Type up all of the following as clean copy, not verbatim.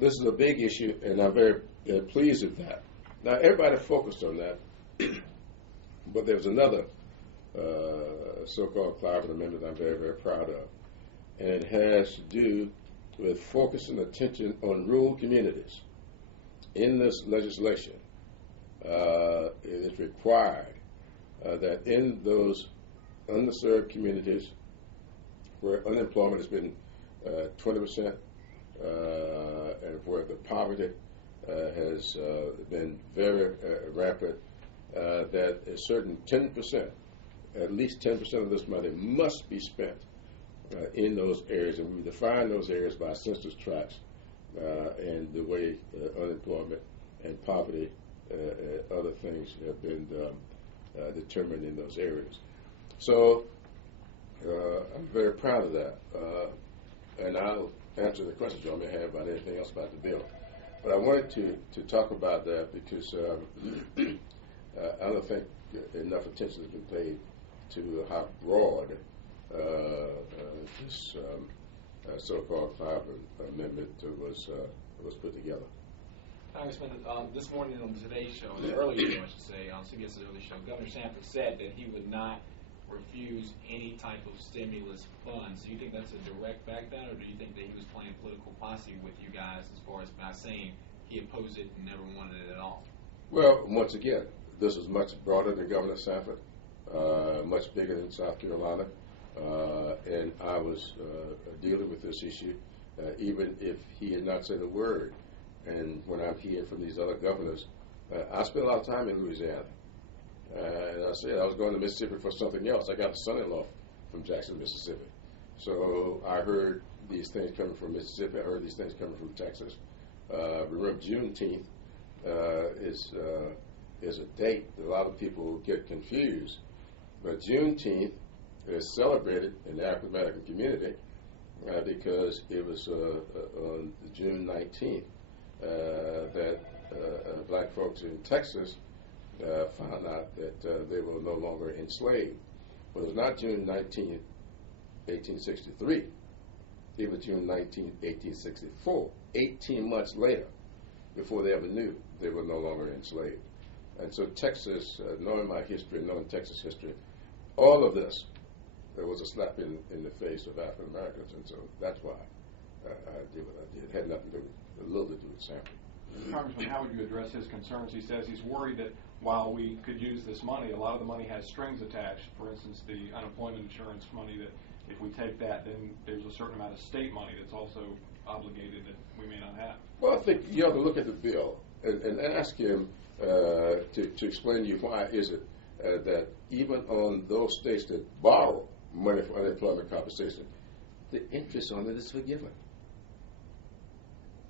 this is a big issue, and I'm very pleased with that. Now, everybody focused on that, but there's another so-called Clyburn Amendment I'm very, very proud of, and it has to do with focusing attention on rural communities. In this legislation, it is required that in those underserved communities where unemployment has been 20%, and where the poverty has been very rampant, that a certain 10%, at least 10% of this money must be spent in those areas, and we define those areas by census tracts and the way unemployment and poverty, other things have been determined in those areas. So I'm very proud of that, and I'll answer the questions y'all may have about anything else about the bill. But I wanted to talk about that because I don't think enough attention has been paid to how broad this so-called Clyburn Amendment was put together. Congressman, this morning on Today's Show, the earlier show, I should say, on CBS's early show, Governor Sanford said that he would not refuse any type of stimulus funds. Do you think that's a direct back down, or do you think that he was playing political posse with you guys as far as by saying he opposed it and never wanted it at all? Well, once again, this is much broader than Governor Sanford, much bigger than South Carolina, and I was dealing with this issue even if he had not said a word. And when I'm hearing from these other governors, I spent a lot of time in Louisiana. And I said I was going to Mississippi for something else. I got a son-in-law from Jackson, Mississippi. So I heard these things coming from Mississippi. I heard these things coming from Texas. Remember, Juneteenth is a date that a lot of people get confused. But Juneteenth is celebrated in the African American community because it was on June 19th that black folks in Texas found out that they were no longer enslaved. But it was not June 19, 1863. It was June 19, 1864, 18 months later, before they ever knew they were no longer enslaved. And so Texas, knowing my history, knowing Texas history, all of this, there was a slap in the face of African Americans, and so that's why I did what I did. It had nothing to do with, a little to do with Sanford. Congressman, how would you address his concerns? He says he's worried that while we could use this money, a lot of the money has strings attached. For instance, the unemployment insurance money, that if we take that, then there's a certain amount of state money that's also obligated that we may not have. Well, I think you have to look at the bill and ask him to explain to you why is it that even on those states that borrow money for unemployment compensation, the interest on it is forgiven.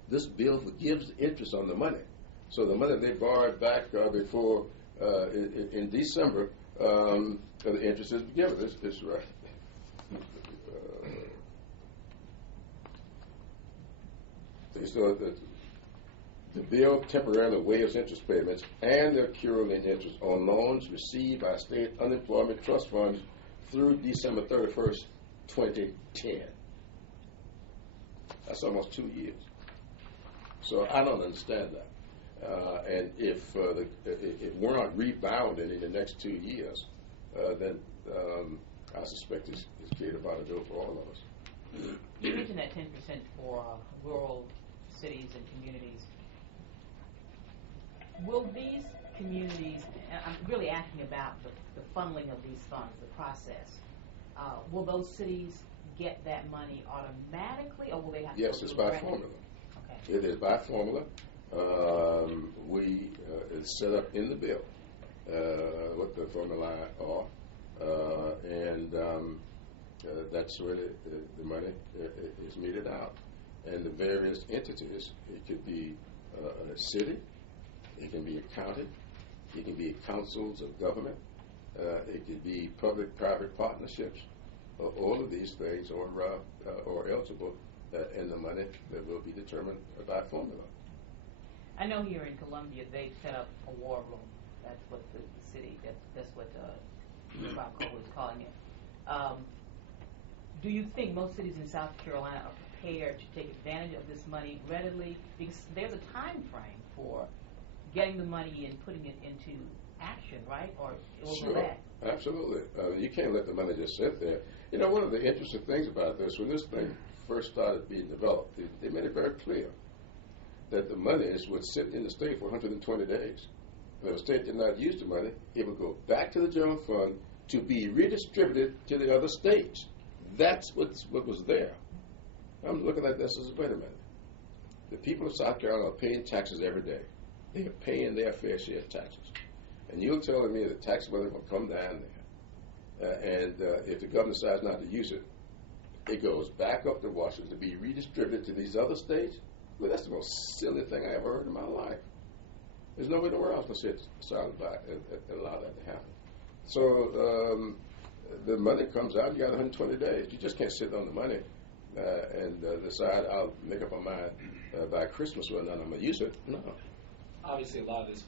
This bill forgives the interest on the money. So the money they borrowed back before in December, the interest is forgiven. It's right. So the bill temporarily waives interest payments and the accruing interest on loans received by state unemployment trust funds through December 31st, 2010. That's almost 2 years. So I don't understand that. And if we're not rebounding in the next 2 years, then I suspect it's created by the bill for all of us. You mentioned that 10% for rural cities and communities. Will these communities, I'm really asking about the funneling of these funds, the process, will those cities get that money automatically, or will they have to? Yes, it's by formula. Okay. It is by formula. It's set up in the bill what the formula are, and that's where the money is meted out. And the various entities, it could be a city, it can be a county, it can be councils of government, it could be public-private partnerships. All of these things are eligible, and the money that will be determined by formula. I know here in Columbia they set up a war room. That's what the city, that's what Bob Cole is calling it. Do you think most cities in South Carolina are prepared to take advantage of this money readily? Because there's a time frame for getting the money and putting it into action, right? Or Sure, that? absolutely. You can't let the money just sit there. You know, one of the interesting things about this, when this thing first started being developed, they made it very clear that the monies would sit in the state for 120 days. If the state did not use the money, it would go back to the general fund to be redistributed to the other states. That's what was there. I'm looking at this as, wait a minute. The people of South Carolina are paying taxes every day. They are paying their fair share of taxes. And you're telling me the tax money will come down there. And if the government decides not to use it, it goes back up to Washington to be redistributed to these other states? Well, that's the most silly thing I ever heard in my life. There's nobody in the world else going to sit silent by and allow that to happen. So the money comes out, you got 120 days. You just can't sit on the money and decide I'll make up my mind by Christmas whether or not I'm going to use it. No. Obviously, a lot of this